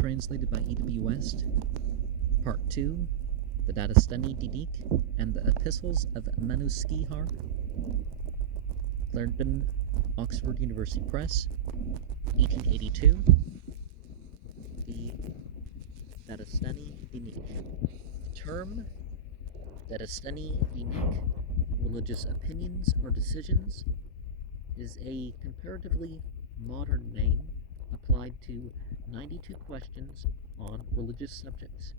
translated by E.W. West. Part 2, the Dadistan-i Dinik and the Epistles of Manuskihar. London, Oxford University Press, 1882. The Dadistan-i Dinik. The term Dadistan-i Dinik, religious opinions or decisions, is a comparatively modern name applied to 92 questions on religious subjects,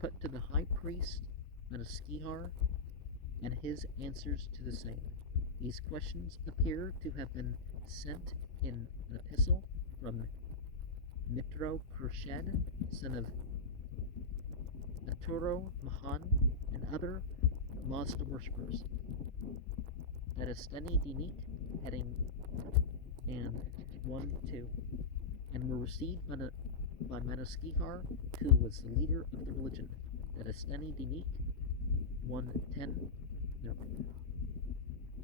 put to the high priest Manuskihar and his answers to the same. These questions appear to have been sent in an epistle from Mitro Khurshid, son of Aturo Mahan, and other Mazda worshippers. Dadistan-i Dinik, heading and 1-2, and were received by Manuskihar, who was the leader of the religion. Dadistan-i Dinik 1:10. No.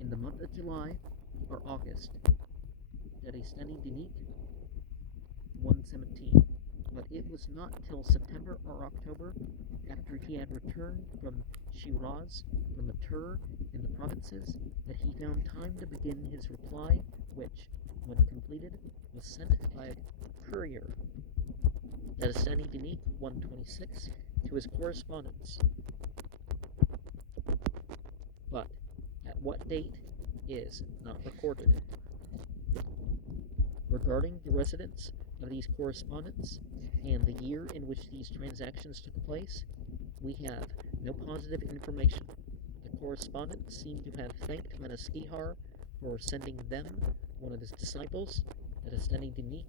In the month of July or August, Dadistan-i Dinik 1:17. But it was not till September or October, after he had returned from Shiraz, from a tour in the provinces, that he found time to begin his reply, which, when completed, was sent by a courier, Dadistan-i Dinik 1:26, to his correspondents. But at what date is not recorded. Regarding the residence of these correspondents and the year in which these transactions took place, we have no positive information. The correspondents seem to have thanked Manuskihar for sending them one of his disciples, Dadistan-i Dinik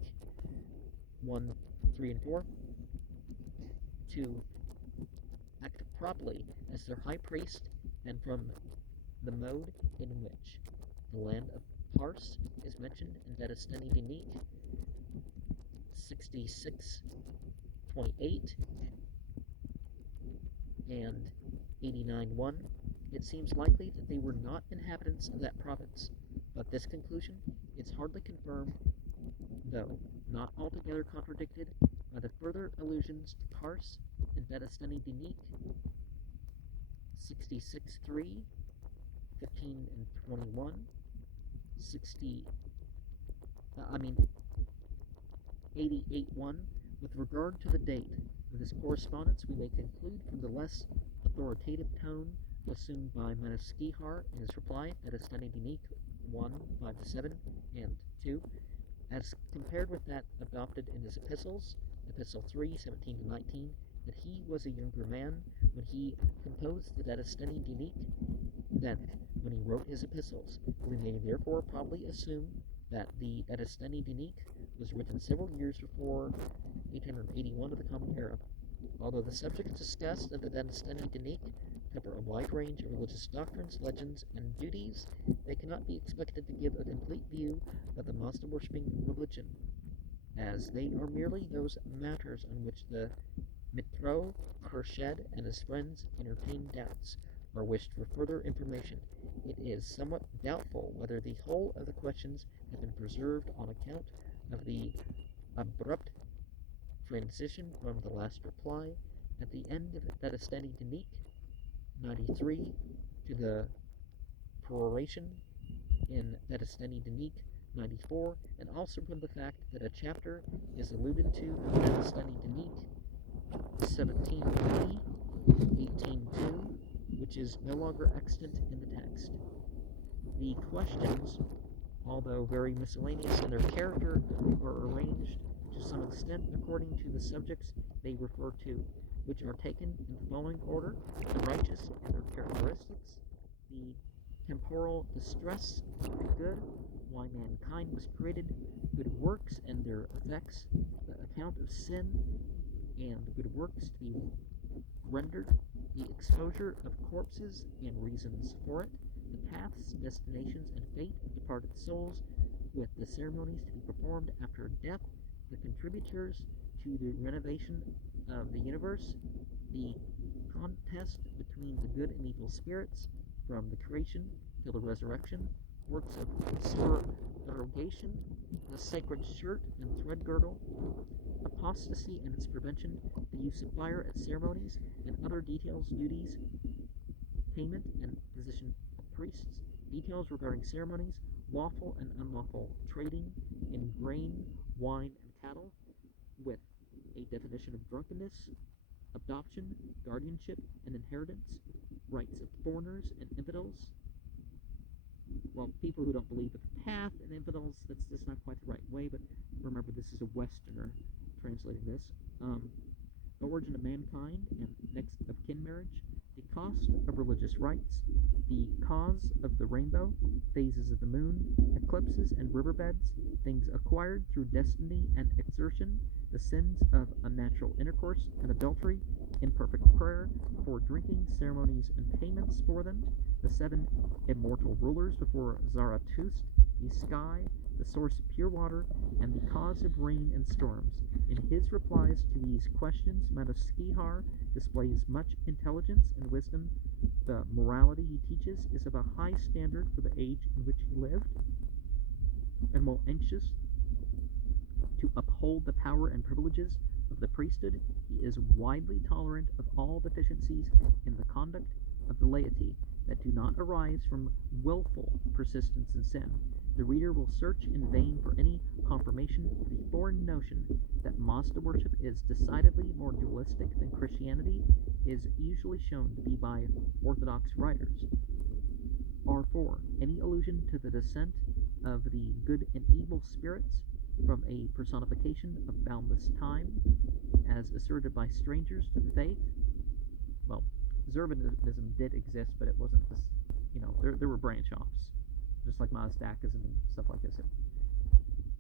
1:3 and 4, to act properly as their high priest, and from the mode in which the land of Pars is mentioned in Dadistan-i Dinik 66:28 and 89:1, it seems likely that they were not inhabitants of that province, but this conclusion is hardly confirmed, though not altogether contradicted by the further allusions to Pars in Dadistan-i Dinik 66:3, 15 and 21, 88:1. With regard to the date of this correspondence, we may conclude from the less authoritative tone assumed by Manuskihar in his reply, Dadistan-i Dinik 1:5-7 and 2, as compared with that adopted in his epistles, Epistle 3:17-19, that he was a younger man when he composed the Dadistan-i Dinik than when he wrote his epistles. We may therefore probably assume that the Dadistan-i Dinik was written several years before 881 of the Common Era. Although the subjects discussed in the Dadistan-i Dinik cover a wide range of religious doctrines, legends, and duties, they cannot be expected to give a complete view of the Mazda-worshipping religion, as they are merely those matters on which the Mitro Khurshid and his friends entertained doubts, or wished for further information. It is somewhat doubtful whether the whole of the questions have been preserved on account of the abrupt transition from the last reply at the end of Dadistan-i Dinik 93 to the peroration in Dadistan-i Dinik 94, and also from the fact that a chapter is alluded to in Dadistan-i Dinik 17:3, 18:2, which is no longer extant in the text. The questions, although very miscellaneous in their character, are arranged to some extent according to the subjects they refer to, which are taken in the following order: the righteous and their characteristics, the temporal distress, the good, why mankind was created, good works and their effects, the account of sin and good works to be rendered, the exposure of corpses and reasons for it, the paths, destinations, and fate of departed souls, with the ceremonies to be performed after death, the contributors to the renovation of the universe, the contest between the good and evil spirits from the creation till the resurrection, works of surrogation, the sacred shirt and thread girdle, apostasy and its prevention, the use of fire at ceremonies, and other details, duties, payment, and position of priests, details regarding ceremonies, lawful and unlawful trading in grain, wine, and cattle, with a definition of drunkenness, adoption, guardianship, and inheritance, rights of foreigners and infidels. Well, people who don't believe in the path and infidels, that's not quite the right way, but remember this is a Westerner translating this. The origin of mankind and next of kin marriage, the cost of religious rites, the cause of the rainbow, phases of the moon, eclipses and riverbeds, things acquired through destiny and exertion, the sins of unnatural intercourse and adultery, imperfect prayer, for drinking, ceremonies and payments for them, the 7 immortal rulers before Zarathustra, the sky, the source of pure water, and the cause of rain and storms. In his replies to these questions, Madaskihar displays much intelligence and wisdom. The morality he teaches is of a high standard for the age in which he lived, and while anxious to uphold the power and privileges of the priesthood, he is widely tolerant of all deficiencies in the conduct of the laity that do not arise from willful persistence in sin. The reader will search in vain for any confirmation of the foreign notion that Mazda worship is decidedly more dualistic than Christianity is usually shown to be by Orthodox writers. R4. Any allusion to the descent of the good and evil spirits from a personification of boundless time, as asserted by strangers to the faith. Well, Zoroastrianism did exist, but it wasn't this, there were branch offs, just like Mazdakism and stuff like this.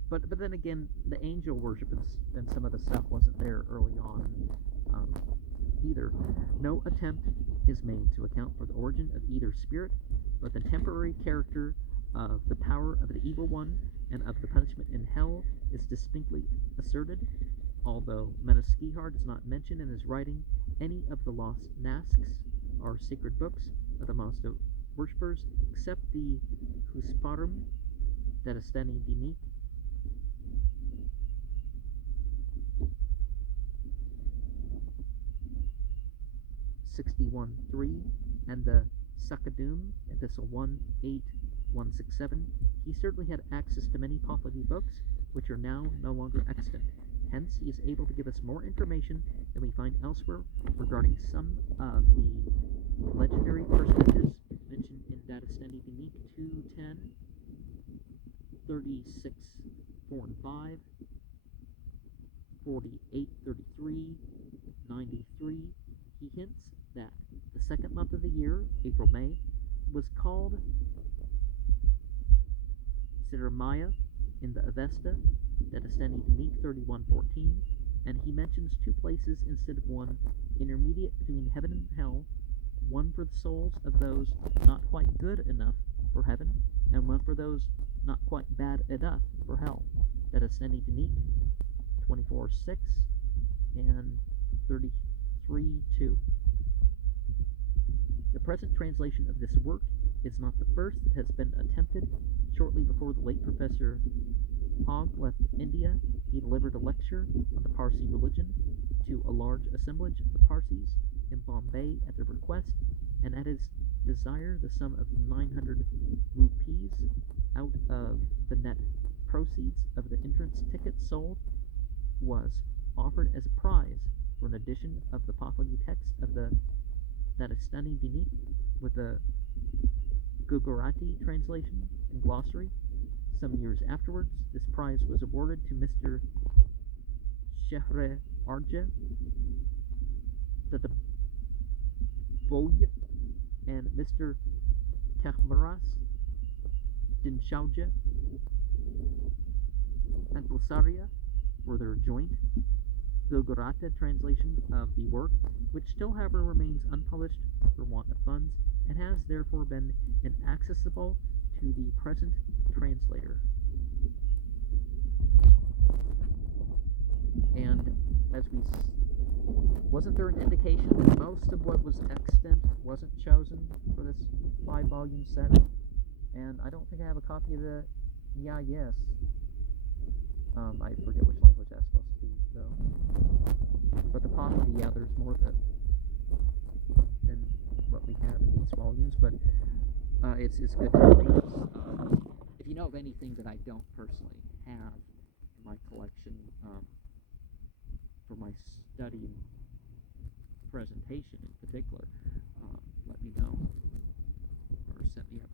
But then again, the angel worship and some of the stuff wasn't there early on either. No attempt is made to account for the origin of either spirit, but the temporary character of the power of the evil one and of the punishment in hell is distinctly asserted, although Madaskihar does not mention in his writing any of the lost Nasks, or sacred books of the Mazda worshippers, except the Husparum, Dadistan-i Dinik, 61:3, and the Sakadum, Epistle 1:8-167. He certainly had access to many Pahlavi books, which are now no longer extant. Hence, he is able to give us more information than we find elsewhere regarding some of the legendary personages mentioned in Dadistan-i Dinik 2:10, 36:4 and 5, 48:33, 93. He hints that the second month of the year, April-May, was called Siddhamaya in the Avesta, Dadistan-i Dinik 31:14, and he mentions 2 places instead of 1, intermediate between heaven and hell, one for the souls of those not quite good enough for heaven, and one for those not quite bad enough for hell. Dadistan-i Dinik 24:6 and 33:2. The present translation of this work is not the first that has been attempted. Shortly before the late Professor Hogg left India, he delivered a lecture on the Parsi religion to a large assemblage of Parsis in Bombay at their request, and at his desire the sum of 900 rupees out of the net proceeds of the entrance tickets sold was offered as a prize for an edition of the Pahlavi text of the Dadistan-i Dinik with the Gujarati translation and glossary. Some years afterwards, this prize was awarded to Mr. Shehre Arja, Boy, and Mr. Tahmaras Dinshauja and Glasaria for their joint Gujarati translation of the work, which still, however, remains unpublished for want of funds, and has therefore been inaccessible to the present translator. And as wasn't there an indication that most of what was extant wasn't chosen for this 5-volume set? And I don't think I have a copy of the yes. I forget which language that's supposed to be, though. But the Pahlavi, yeah, there's more than what we have in these volumes, but it's good to have these. If you know of anything that I don't personally have in my collection for my study and presentation in particular, let me know or set me up